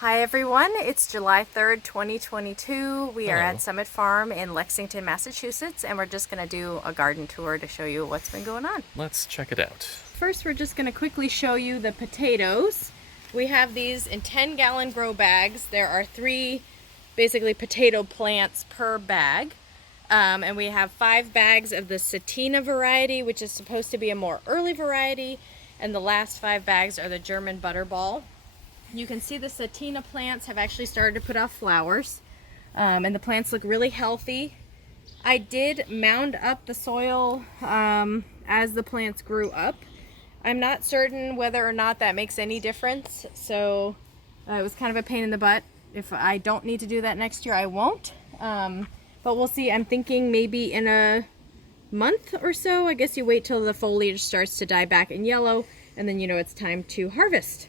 Hi everyone, it's July 3rd, 2022. We are Hello. at Summit Farm in Lexington, Massachusetts, and we're just going to do a garden tour to show you what's been going on. Let's check it out. First, we're just going to quickly show you the potatoes. We have these in 10-gallon grow bags. There are 3 basically potato plants per bag. And we have 5 bags of the Satina variety, which is supposed to be a more early variety. And the last 5 bags are the German Butterball. You can see the Satina plants have actually started to put off flowers, and the plants look really healthy. I did mound up the soil as the plants grew up. I'm not certain whether or not that makes any difference, so it was kind of a pain in the butt. If I don't need to do that next year, I won't, but we'll see. I'm thinking maybe in a month or so. I guess you wait till the foliage starts to die back in yellow, and then you know it's time to harvest.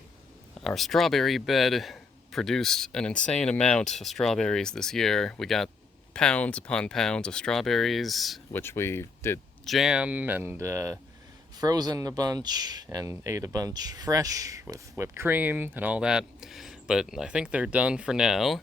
Our strawberry bed produced an insane amount of strawberries this year. We got pounds upon pounds of strawberries, which we did jam and frozen a bunch and ate a bunch fresh with whipped cream and all that. But I think they're done for now.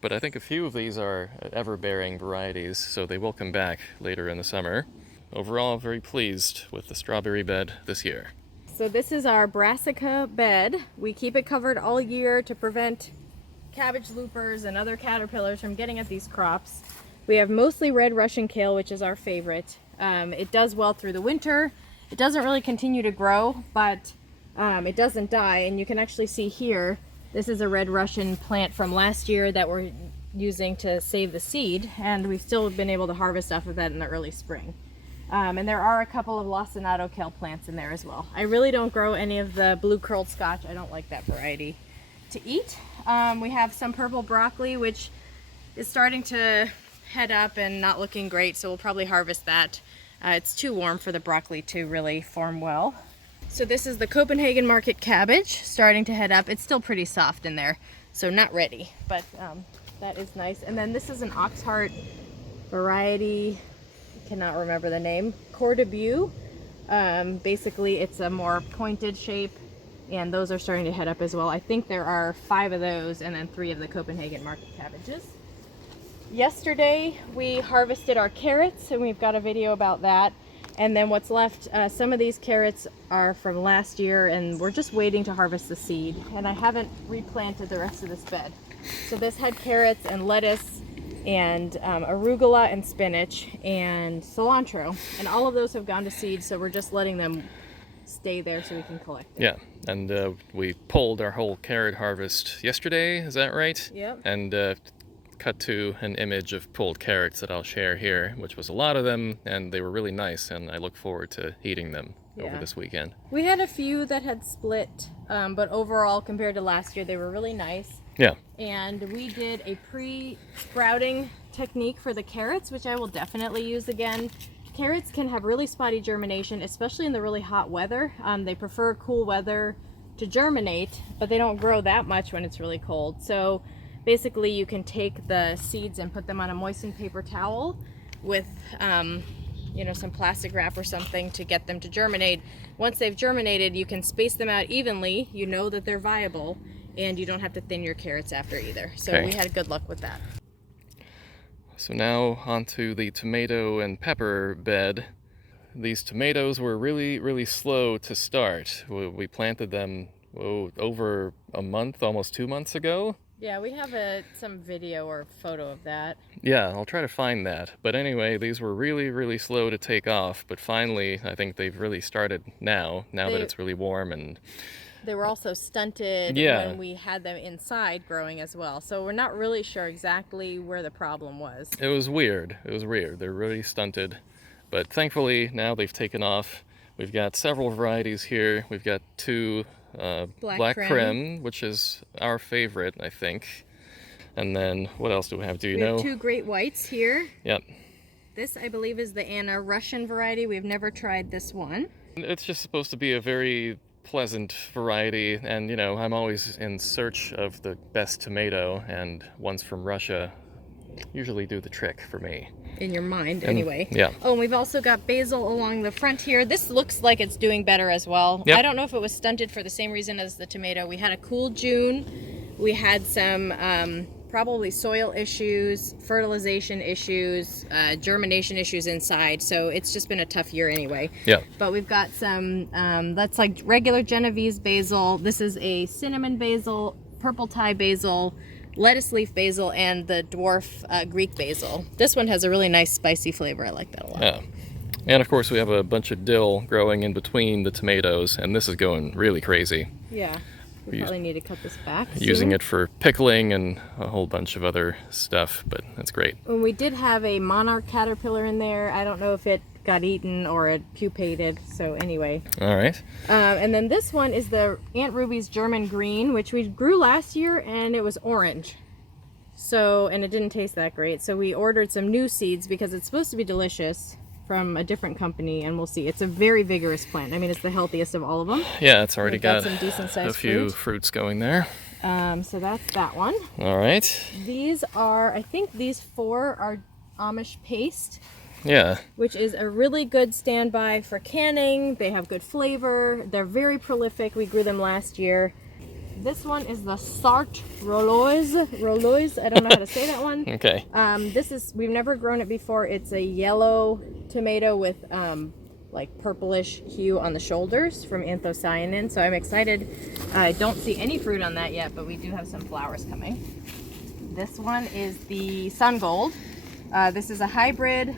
But I think a few of these are ever-bearing varieties, so they will come back later in the summer. Overall, very pleased with the strawberry bed this year. So this is our Brassica bed. We keep it covered all year to prevent cabbage loopers and other caterpillars from getting at these crops. We have mostly red Russian kale, which is our favorite. It does well through the winter. It doesn't really continue to grow, but it doesn't die. And you can actually see here, this is a red Russian plant from last year that we're using to save the seed. And we've still been able to harvest off of that in the early spring. And there are a couple of lacinato kale plants in there as well. I really don't grow any of the blue curled Scotch. I don't like that variety to eat. We have some purple broccoli, which is starting to head up and not looking great, so we'll probably harvest that. It's too warm for the broccoli to really form well. So this is the Copenhagen market cabbage, starting to head up. It's still pretty soft in there, so not ready, but that is nice. And then this is an Oxheart variety. Cannot remember the name. Coeur de Beau. Basically it's a more pointed shape, and those are starting to head up as well. I think there are 5 of those and then 3 of the Copenhagen market cabbages. Yesterday we harvested our carrots, and we've got a video about that. And then what's left, some of these carrots are from last year, and we're just waiting to harvest the seed, and I haven't replanted the rest of this bed. So this had carrots and lettuce and arugula and spinach and cilantro, and all of those have gone to seed, so we're just letting them stay there so we can collect it. Yeah, and we pulled our whole carrot harvest yesterday, is that right? Yep. And cut to an image of pulled carrots that I'll share here, which was a lot of them, and they were really nice, and I look forward to eating them over this weekend. We had a few that had split, but overall compared to last year they were really nice. Yeah. And we did a pre-sprouting technique for the carrots, which I will definitely use again. Carrots can have really spotty germination, especially in the really hot weather. They prefer cool weather to germinate, but they don't grow that much when it's really cold. So basically you can take the seeds and put them on a moistened paper towel with you know, some plastic wrap or something to get them to germinate. Once they've germinated, you can space them out evenly. You know that they're viable, and you don't have to thin your carrots after either. So we had good luck with that. So now onto the tomato and pepper bed. These tomatoes were really slow to start. We planted them over a month, almost 2 months ago. Yeah, we have some video or photo of that. Yeah, I'll try to find that. But anyway, these were really slow to take off, but finally I think they've really started now that it's really warm. And they were also stunted when we had them inside growing as well. So we're not really sure exactly where the problem was. It was weird. They're really stunted. But thankfully now they've taken off. We've got several varieties here. We've got 2 Black Creme, which is our favorite, I think. And then what else do we have? Do you know? We have 2 Great Whites here. Yep. This, I believe, is the Anna Russian variety. We've never tried this one. It's just supposed to be a very pleasant variety, and you know, I'm always in search of the best tomato, and ones from Russia usually do the trick for me. In your mind, anyway. Yeah. Oh, and we've also got basil along the front here. This looks like it's doing better as well. Yep. I don't know if it was stunted for the same reason as the tomato. We had a cool June. We had some probably soil issues, fertilization issues, germination issues inside. So it's just been a tough year anyway. Yeah. But we've got some, that's like regular Genovese basil. This is a cinnamon basil, purple Thai basil, lettuce leaf basil, and the dwarf Greek basil. This one has a really nice spicy flavor. I like that a lot. Yeah. And of course we have a bunch of dill growing in between the tomatoes, and this is going really crazy. Yeah. We probably need to cut this back Using soon. it for pickling and a whole bunch of other stuff, but that's great. When we did have a monarch caterpillar in there, I don't know if it got eaten or it pupated, so anyway. All right. And then this one is the Aunt Ruby's German green, which we grew last year, and it was orange. So, and it didn't taste that great. So we ordered some new seeds because it's supposed to be delicious from a different company, and we'll see. It's a very vigorous plant. I mean, it's the healthiest of all of them. Yeah, it's already We've got got some decent-sized a few fruit. fruits going there. So that's that one. All right. These are, I think these 4 are Amish paste, Yeah. which is a really good standby for canning. They have good flavor. They're very prolific. We grew them last year. This one is the Sartre Rollois. I don't know how to say that one. Okay. This is, we've never grown it before. It's a yellow tomato with like purplish hue on the shoulders from anthocyanin. So I'm excited. I don't see any fruit on that yet, but we do have some flowers coming. This one is the Sun Gold. This is a hybrid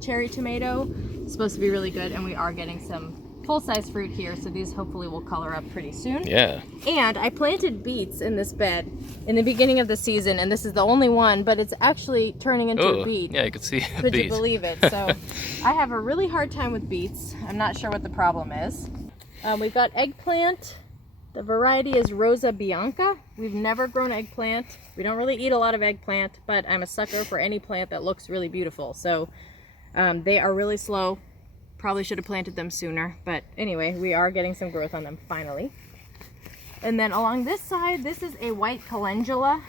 cherry tomato. It's supposed to be really good, and we are getting some full-size fruit here, so these hopefully will color up pretty soon. Yeah. And I planted beets in this bed in the beginning of the season, and this is the only one, but it's actually turning into a beet. Yeah, you could see a Could beet. you believe it? So I have a really hard time with beets. I'm not sure what the problem is. We've got eggplant. The variety is Rosa Bianca. We've never grown eggplant. We don't really eat a lot of eggplant, but I'm a sucker for any plant that looks really beautiful. So they are really slow. Probably should have planted them sooner, but anyway, we are getting some growth on them finally. And then along this side, this is a white calendula.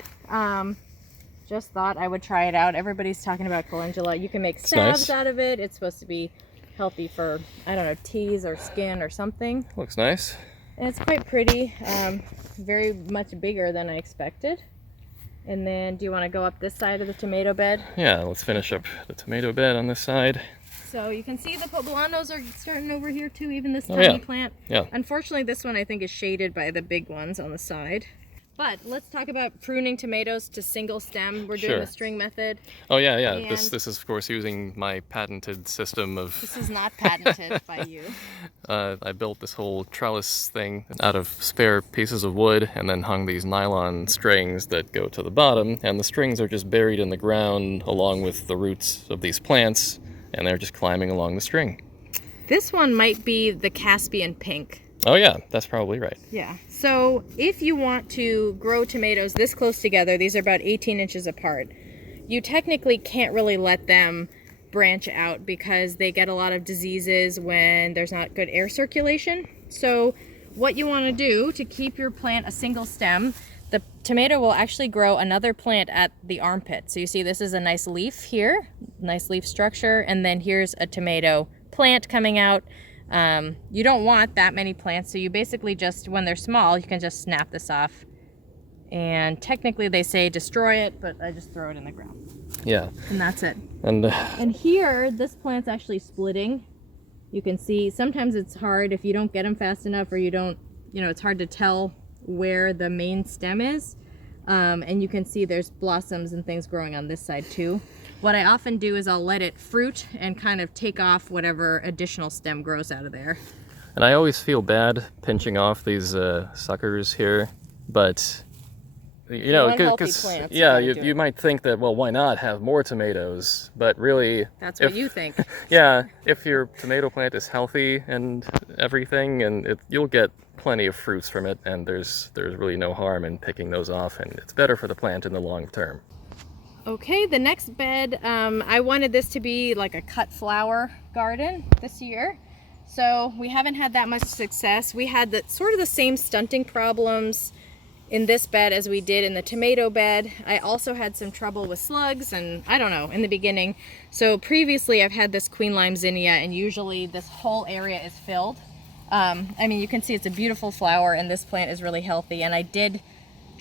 Just thought I would try it out. Everybody's talking about calendula. You can make salves out of it. It's supposed to be healthy for, I don't know, teas or skin or something. Looks nice. And it's quite pretty. Very much bigger than I expected. And then, do you want to go up this side of the tomato bed? Yeah, let's finish up the tomato bed on this side. So you can see the poblanos are starting over here too, even this tiny plant. Yeah. Unfortunately, this one I think is shaded by the big ones on the side. But let's talk about pruning tomatoes to single stem. We're doing the string method. Oh yeah, yeah. And This is of course using my patented system of. This is not patented by you. I built this whole trellis thing out of spare pieces of wood, and then hung these nylon strings that go to the bottom, and the strings are just buried in the ground along with the roots of these plants, and they're just climbing along the string. This one might be the Caspian pink. Oh yeah, that's probably right. Yeah. So if you want to grow tomatoes this close together, these are about 18 inches apart, you technically can't really let them branch out because they get a lot of diseases when there's not good air circulation. So what you want to do to keep your plant a single stem, the tomato will actually grow another plant at the armpit. So you see this is a nice leaf here, nice leaf structure, and then here's a tomato plant coming out. You don't want that many plants, so you basically just, when they're small, you can just snap this off. And technically they say destroy it, but I just throw it in the ground. Yeah. And that's it. And here, this plant's actually splitting. You can see sometimes it's hard if you don't get them fast enough, or you don't, it's hard to tell where the main stem is. And you can see there's blossoms and things growing on this side too. What I often do is I'll let it fruit and kind of take off whatever additional stem grows out of there. And I always feel bad pinching off these suckers here, but because you might think that, well, why not have more tomatoes? But really, that's what you think. Yeah, if your tomato plant is healthy and everything, and you'll get plenty of fruits from it, and there's really no harm in picking those off, and it's better for the plant in the long term. Okay, the next bed, I wanted this to be like a cut flower garden this year. So we haven't had that much success. We had sort of the same stunting problems in this bed as we did in the tomato bed. I also had some trouble with slugs and I don't know, in the beginning. So previously I've had this queen lime zinnia, and usually this whole area is filled. I mean, you can see it's a beautiful flower, and this plant is really healthy, and I did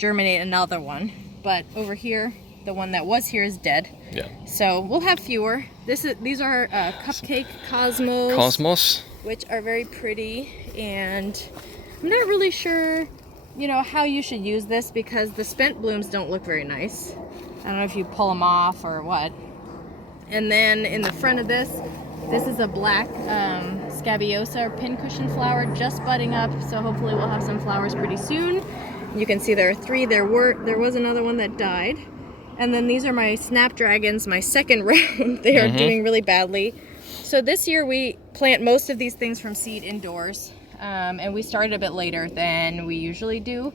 germinate another one. But over here, the one that was here is dead. Yeah. So we'll have fewer. These are cupcake cosmos. Cosmos. Which are very pretty, and I'm not really sure, you know, how you should use this because the spent blooms don't look very nice. I don't know if you pull them off or what. And then in the front of this is a black scabiosa or pincushion flower just budding up, so hopefully we'll have some flowers pretty soon. You can see there are 3. There was another one that died. And then these are my snapdragons, my second round. They are doing really badly. So this year we plant most of these things from seed indoors, and we started a bit later than we usually do.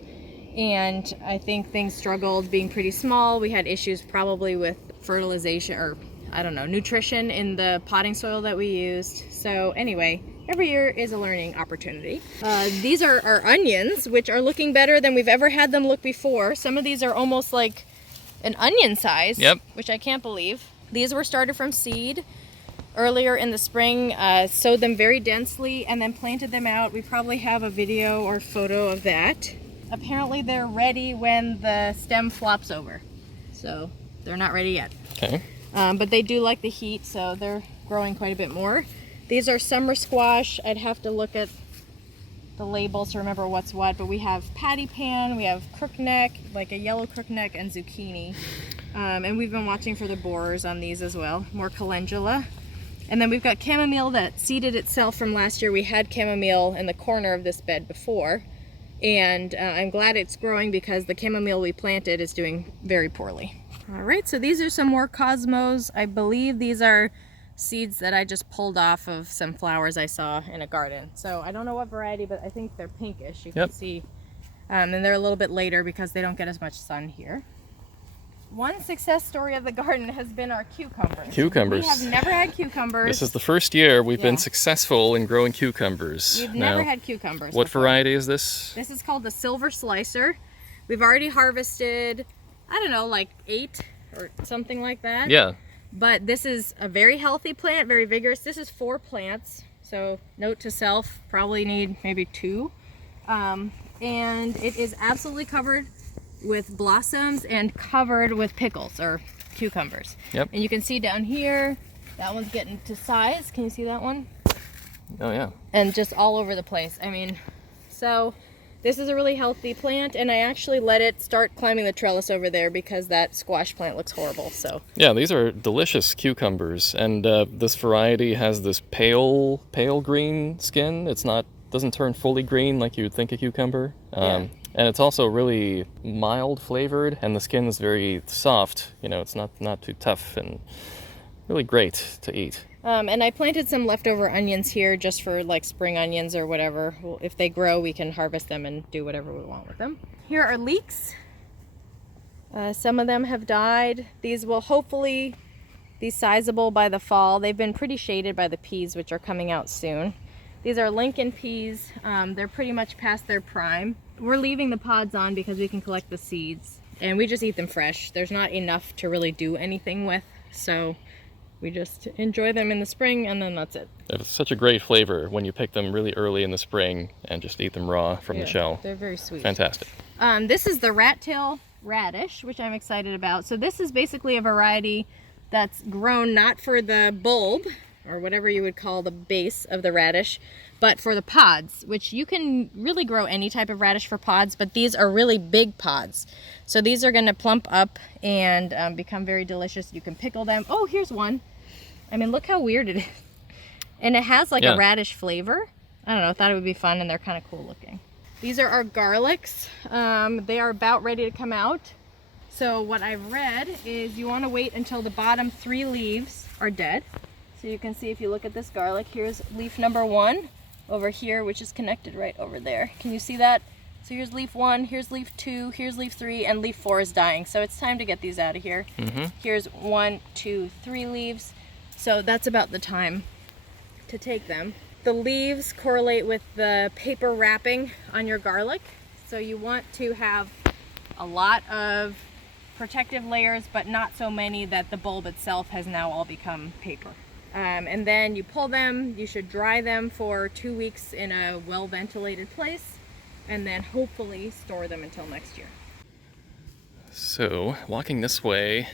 And I think things struggled being pretty small. We had issues probably with fertilization or, I don't know, nutrition in the potting soil that we used. So anyway, every year is a learning opportunity. These are our onions, which are looking better than we've ever had them look before. Some of these are almost like an onion size, which I can't believe. These were started from seed earlier in the spring, sowed them very densely and then planted them out. We probably have a video or photo of that. Apparently they're ready when the stem flops over. So they're not ready yet. Okay. But they do like the heat, so they're growing quite a bit more. These are summer squash. I'd have to look at the labels to remember what's what, but we have patty pan, we have crookneck, like a yellow crookneck, and zucchini. And we've been watching for the borers on these as well. More calendula. And then we've got chamomile that seeded itself from last year. We had chamomile in the corner of this bed before, and I'm glad it's growing because the chamomile we planted is doing very poorly. All right, so these are some more cosmos. I believe these are seeds that I just pulled off of some flowers I saw in a garden. So I don't know what variety, but I think they're pinkish. You can see, and they're a little bit later because they don't get as much sun here. One success story of the garden has been our cucumbers. Cucumbers. We have never had cucumbers. This is the first year we've been successful in growing cucumbers. We've never had cucumbers What before. variety is this? This is called the silver slicer. We've already harvested, I don't know, like 8 or something like that. Yeah. But this is a very healthy plant, very vigorous. This is 4 plants. So note to self, probably need maybe 2. And it is absolutely covered with blossoms and covered with pickles or cucumbers. Yep. And you can see down here, that one's getting to size. Can you see that one? Oh yeah. And just all over the place. I mean, so this is a really healthy plant, and I actually let it start climbing the trellis over there because that squash plant looks horrible. So yeah, these are delicious cucumbers, and this variety has this pale green skin. It's not doesn't turn fully green like you would think a cucumber. And it's also really mild flavored, and the skin is very soft. You know, it's not too tough, and really great to eat. And I planted some leftover onions here just for like spring onions or whatever. Well, if they grow, we can harvest them and do whatever we want with them. Here are leeks. Some of them have died. These will hopefully be sizable by the fall. They've been pretty shaded by the peas, which are coming out soon. These are Lincoln peas. They're pretty much past their prime. We're leaving the pods on because we can collect the seeds, and we just eat them fresh. There's not enough to really do anything with, so we just enjoy them in the spring, and then that's it. They have such a great flavor when you pick them really early in the spring and just eat them raw from the shell. They're very sweet. Fantastic. This is the rat tail radish, which I'm excited about. So this is basically a variety that's grown not for the bulb, or whatever you would call the base of the radish, but for the pods, which you can really grow any type of radish for pods, but these are really big pods. So these are gonna plump up and become very delicious. You can pickle them. Oh, here's one. I mean, look how weird it is. And it has like a radish flavor. I don't know, I thought it would be fun, and they're kind of cool looking. These are our garlics. They are about ready to come out. So what I've read is you wanna wait until the bottom 3 leaves are dead. So you can see if you look at this garlic, here's leaf number 1 over here, which is connected right over there. Can you see that? So here's leaf 1, here's leaf 2, here's leaf 3, and leaf 4 is dying. So it's time to get these out of here. Here's 1, 2, 3 leaves. So that's about the time to take them. The leaves correlate with the paper wrapping on your garlic. So you want to have a lot of protective layers, but not so many that the bulb itself has now all become paper. And then you pull them. You should dry them for 2 weeks in a well-ventilated place, and then hopefully store them until next year. So, walking this way,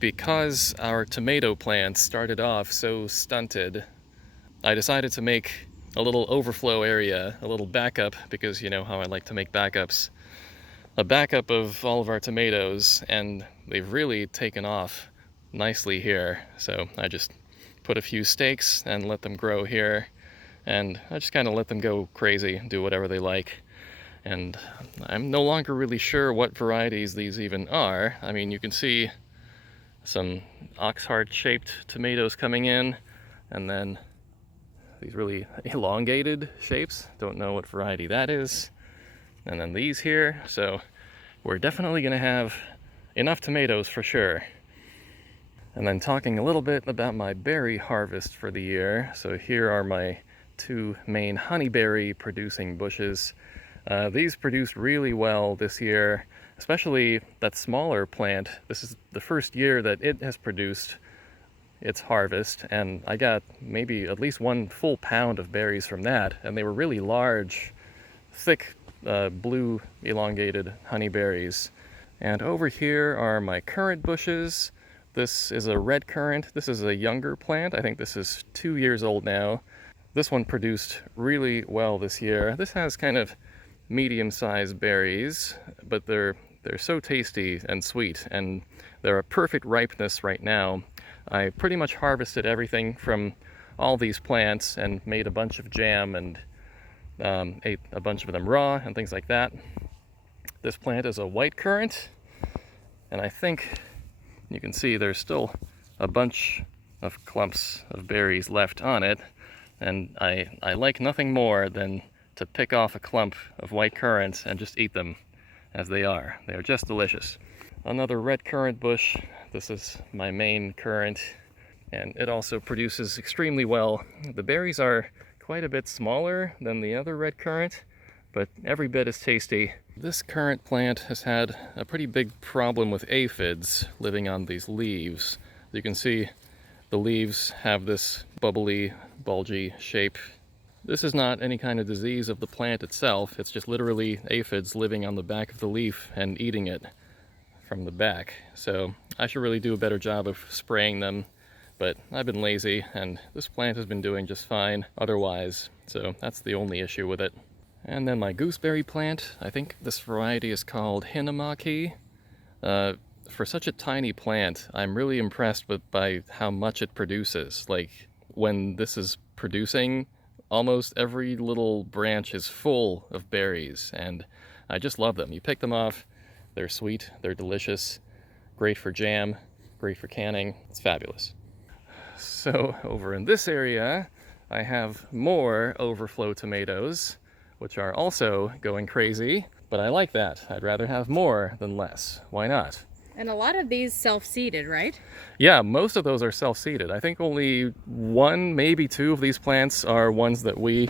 because our tomato plants started off so stunted, I decided to make a little overflow area, a little backup, because you know how I like to make backups. A backup of all of our tomatoes, and they've really taken off nicely here. So I just put a few stakes and let them grow here, and I just kind of let them go crazy, do whatever they like. And I'm no longer really sure what varieties these even are. I mean, you can see some oxheart shaped tomatoes coming in, and then these really elongated shapes. Don't know what variety that is. And then these here. So we're definitely going to have enough tomatoes for sure. And then talking a little bit about my berry harvest for the year. So here are my 2 main honeyberry producing bushes. These produced really well this year, especially that smaller plant. This is the first year that it has produced its harvest, and I got maybe at least 1 full pound of berries from that, and they were really large, thick, blue elongated honeyberries. And over here are my currant bushes. This is a red currant. This is a younger plant. I think this is 2 years old now. This one produced really well this year. This has kind of medium-sized berries, but they're so tasty and sweet, and they're a perfect ripeness right now. I pretty much harvested everything from all these plants and made a bunch of jam and ate a bunch of them raw and things like that. This plant is a white currant, and I think you can see there's still a bunch of clumps of berries left on it, and I like nothing more than to pick off a clump of white currants and just eat them as they are. They are just delicious. Another red currant bush. This is my main currant, and it also produces extremely well. The berries are quite a bit smaller than the other red currant, but every bit as tasty. This currant plant has had a pretty big problem with aphids living on these leaves. You can see the leaves have this bubbly, bulgy shape. This is not any kind of disease of the plant itself. It's just literally aphids living on the back of the leaf and eating it from the back. So I should really do a better job of spraying them, but I've been lazy, and this plant has been doing just fine otherwise, so that's the only issue with it. And then my gooseberry plant, I think this variety is called Hinamaki. For such a tiny plant, I'm really impressed by how much it produces. Like, when this is producing, almost every little branch is full of berries, and I just love them. You pick them off, they're sweet, they're delicious, great for jam, great for canning. It's fabulous. So over in this area, I have more overflow tomatoes, which are also going crazy, but I like that. I'd rather have more than less. Why not? And a lot of these self-seeded, right? Yeah, most of those are self-seeded. I think only 1, maybe 2 of these plants are ones that we,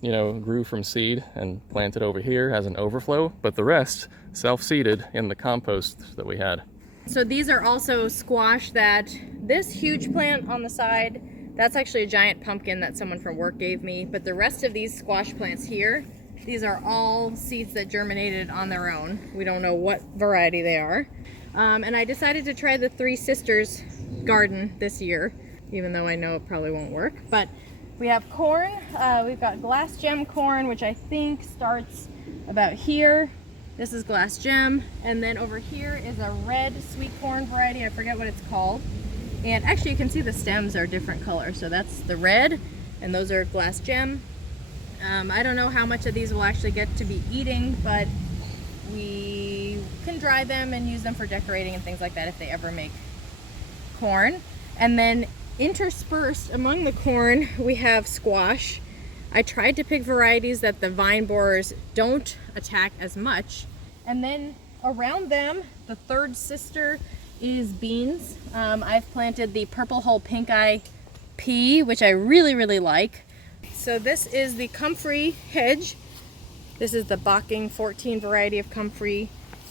grew from seed and planted over here as an overflow, but the rest self-seeded in the compost that we had. So these are also squash that this huge plant on the side, that's actually a giant pumpkin that someone from work gave me, but the rest of these squash plants here, these are all seeds that germinated on their own. We don't know what variety they are. And I decided to try the Three Sisters garden this year, even though I know it probably won't work. But we have corn. We've got glass gem corn, which I think starts about here. This is glass gem. And then over here is a red sweet corn variety. I forget what it's called. And actually you can see the stems are different colors. So that's the red, and those are glass gem. I don't know how much of these we'll actually get to be eating, but we can dry them and use them for decorating and things like that if they ever make corn. And then interspersed among the corn, we have squash. I tried to pick varieties that the vine borers don't attack as much. And then around them, the third sister is beans. I've planted the purple hull pink eye pea, which I really, really like. So this is the comfrey hedge. This is the Bocking 14 variety of comfrey,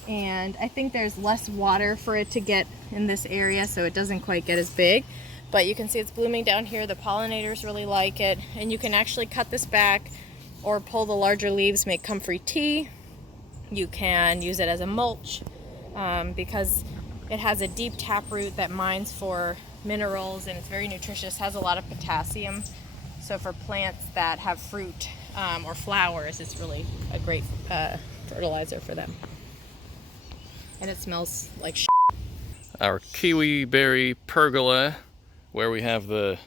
and I think there's less water for it to get in this area, so it doesn't quite get as big. But you can see it's blooming down here. The pollinators really like it, and you can actually cut this back or pull the larger leaves, make comfrey tea. You can use it as a mulch because it has a deep taproot that mines for minerals, and it's very nutritious, has a lot of potassium. So for plants that have fruit or flowers, it's really a great fertilizer for them. And it smells like shit. Our kiwi berry pergola, where we have the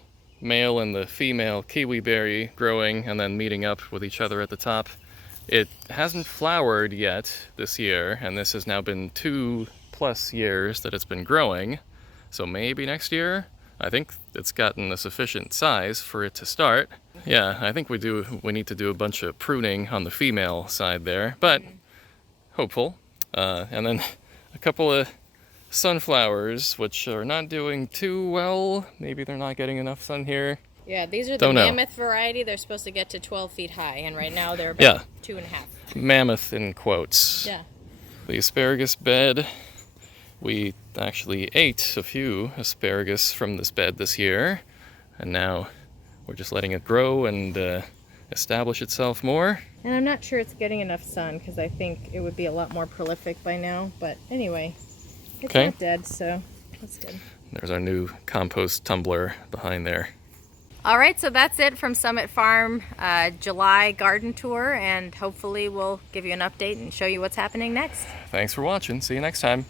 male and the female kiwi berry growing and then meeting up with each other at the top. It hasn't flowered yet this year, and this has now been 2+ years that it's been growing. So maybe next year. I think it's gotten a sufficient size for it to start. Yeah, I think we need to do a bunch of pruning on the female side there, but hopeful. And then a couple of sunflowers, which are not doing too well. Maybe they're not getting enough sun here. Yeah, these are the mammoth variety. They're supposed to get to 12 feet high, and right now they're about 2.5. Mammoth in quotes. Yeah. The asparagus bed. We actually ate a few asparagus from this bed this year, and now we're just letting it grow and establish itself more. And I'm not sure it's getting enough sun because I think it would be a lot more prolific by now. But anyway, it's not dead, so that's good. There's our new compost tumbler behind there. All right, so that's it from Summit Farm July garden tour, and hopefully we'll give you an update and show you what's happening next. Thanks for watching. See you next time.